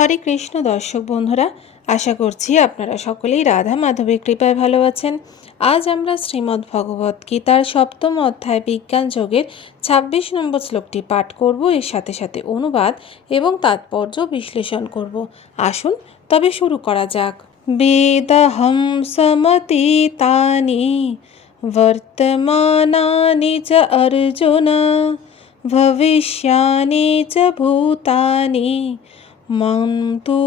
হরে কৃষ্ণ দর্শক বন্ধুরা আশা করছি আপনারা সকলেই রাধা মাধবের কৃপায় ভালো আছেন আজ আমরা শ্রীমদ্ ভগবত গীতার সপ্তম অধ্যায় বিজ্ঞান যোগের ছাব্বিশ নম্বর শ্লোকটি পাঠ করব এর সাথে সাথে অনুবাদ এবং তাৎপর্য বিশ্লেষণ করব আসুন তবে শুরু করা যাক বেদহং সমতীতানি वर्तमानानि च अर्जुन भविष्यानि च भूतानि মাং তু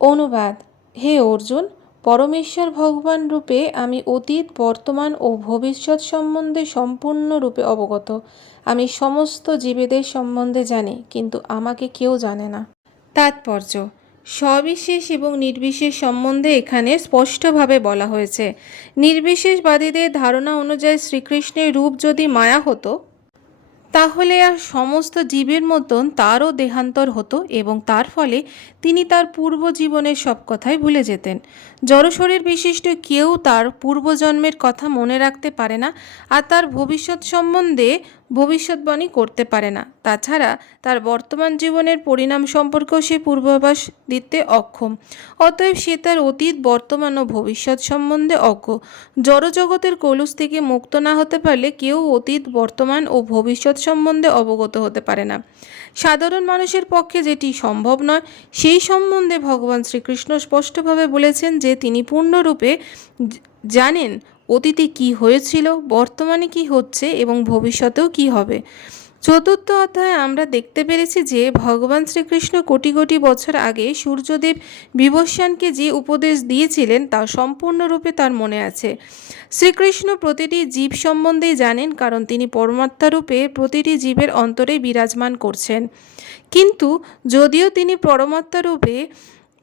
অনুবাদ, হে অর্জুন, পরমেশ্বর ভগবান রূপে আমি অতীত, বর্তমান ও ভবিষ্যৎ সম্বন্ধে সম্পূর্ণরূপে অবগত। আমি সমস্ত জীবেদের সম্বন্ধে জানি, কিন্তু আমাকে কেউ জানে না। তাৎপর্য, সবিশেষ এবং নির্বিশেষ সম্বন্ধে এখানে স্পষ্টভাবে বলা হয়েছে। নির্বিশেষবাদীদের ধারণা অনুযায়ী শ্রীকৃষ্ণের রূপ যদি মায়া হতো তাহলে আর সমস্ত জীবের মতন তারও দেহান্তর হতো এবং তার ফলে তিনি তার পূর্ব জীবনের সব কথাই ভুলে যেতেন। জড়শরীর বিশিষ্ট কেউ তার পূর্বজন্মের কথা মনে রাখতে পারে না আর তার ভবিষ্যৎ সম্বন্ধে ভবিষ্যৎবাণী করতে পারে না। তাছাড়া তার বর্তমান জীবনের পরিণাম সম্পর্কেও সে পূর্বাভাস দিতে অক্ষম। অতএব সে তার অতীত, বর্তমান ও ভবিষ্যৎ সম্বন্ধে অজ্ঞ। জড়জগতের কলুষ থেকে মুক্ত না হতে পারলে কেউ অতীত, বর্তমান ও ভবিষ্যৎ সম্বন্ধে অবগত হতে পারে না। সাধারণ মানুষের পক্ষে যেটি সম্ভব নয়, সেই সম্বন্ধে ভগবান শ্রীকৃষ্ণ স্পষ্টভাবে বলেছেন যে তিনি পূর্ণরূপে জানেন অতীতে কি হয়েছিল, বর্তমানে কি হচ্ছে এবং ভবিষ্যতেও কি হবে। চতুর্থ অধ্যায়ে আমরা দেখতে পেরেছি যে ভগবান শ্রীকৃষ্ণ কোটি কোটি বছর আগে সূর্যদেব বিবস্বানকে যে উপদেশ দিয়েছিলেন তা সম্পূর্ণরূপে তার মনে আছে। শ্রীকৃষ্ণ প্রতিটি জীব সম্বন্ধেই জানেন কারণ তিনি পরমাত্মারূপে প্রতিটি জীবের অন্তরে বিরাজমান করছেন। কিন্তু যদিও তিনি পরমাত্মারূপে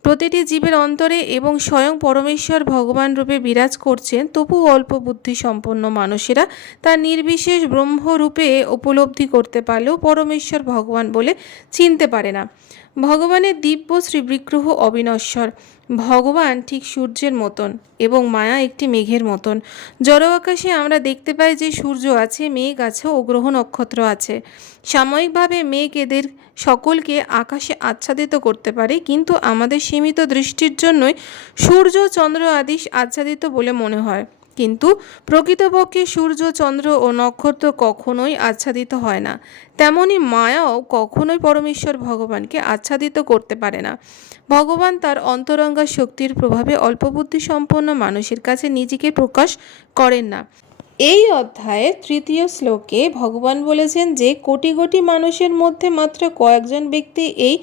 প্রতিটি জীবের অন্তরে এবং স্বয়ং পরমেশ্বর ভগবান রূপে বিরাজ করছেন, তবু অল্প বুদ্ধি সম্পন্ন মানুষেরা তা নির্বিশেষ ব্রহ্মরূপে উপলব্ধি করতে পারলেও পরমেশ্বর ভগবান বলে চিনতে পারে না। ভগবানের দিব্য শ্রীবিগ্রহ অবিনশ্বর। ভগবান ঠিক সূর্যের মতন এবং মায়া একটি মেঘের মতন। জড় আকাশে আমরা দেখতে পাই যে সূর্য আছে, মেঘ আছে ও গ্রহ নক্ষত্র আছে। সাময়িকভাবে মেঘ এদের সকলকে আকাশে আচ্ছাদিত করতে পারে, কিন্তু আমাদের সীমিত দৃষ্টির জন্যই সূর্য, চন্দ্র আদিশ আচ্ছাদিত বলে মনে হয়। কিন্তু প্রকৃতপক্ষে সূর্য, চন্দ্র ও নক্ষত্র কখনোই আচ্ছাদিত হয় না। তেমনি মায়াও কখনোই পরমেশ্বর ভগবানকে আচ্ছাদিত করতে পারে না। ভগবান তার অন্তরঙ্গা শক্তির প্রভাবে অল্পবুদ্ধি সম্পন্ন মানুষের কাছে নিজেকে প্রকাশ করেন না। এই অধ্যায়ের তৃতীয় শ্লোকে ভগবান বলেছেন যে কোটি কোটি মানুষের মধ্যে মাত্র কয়েকজন ব্যক্তি এই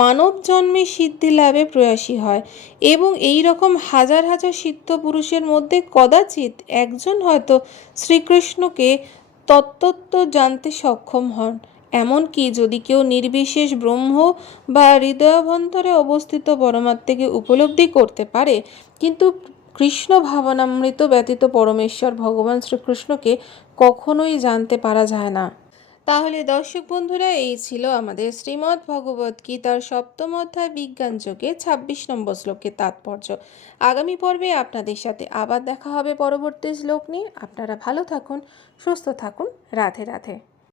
মানব জন্মে সিদ্ধি লাভে প্রয়াসী হয় এবং এই রকম হাজার হাজার সিদ্ধ পুরুষের মধ্যে কদাচিৎ একজন হয়তো শ্রীকৃষ্ণকে তত্ত্বত্ব জানতে সক্ষম হন। এমনকি যদি কেউ নির্বিশেষ ব্রহ্ম বা হৃদয়ভন্তরে অবস্থিত পরমাত্মাকে উপলব্ধি করতে পারে, কিন্তু কৃষ্ণ ভাবনামৃত ব্যতীত পরমেশ্বর ভগবান শ্রীকৃষ্ণকে কখনোই জানতে পারা যায় না। তাহলে দর্শক বন্ধুরা, এই ছিল আমাদের শ্রীমদ্ ভগবত গীতার সপ্তম অধ্যায় বিজ্ঞান যোগে ছাব্বিশ নম্বর শ্লোকের তাৎপর্য। আগামী পর্বে আপনাদের সাথে আবার দেখা হবে পরবর্তী শ্লোক নিয়ে। আপনারা ভালো থাকুন, সুস্থ থাকুন। রাধে রাধে।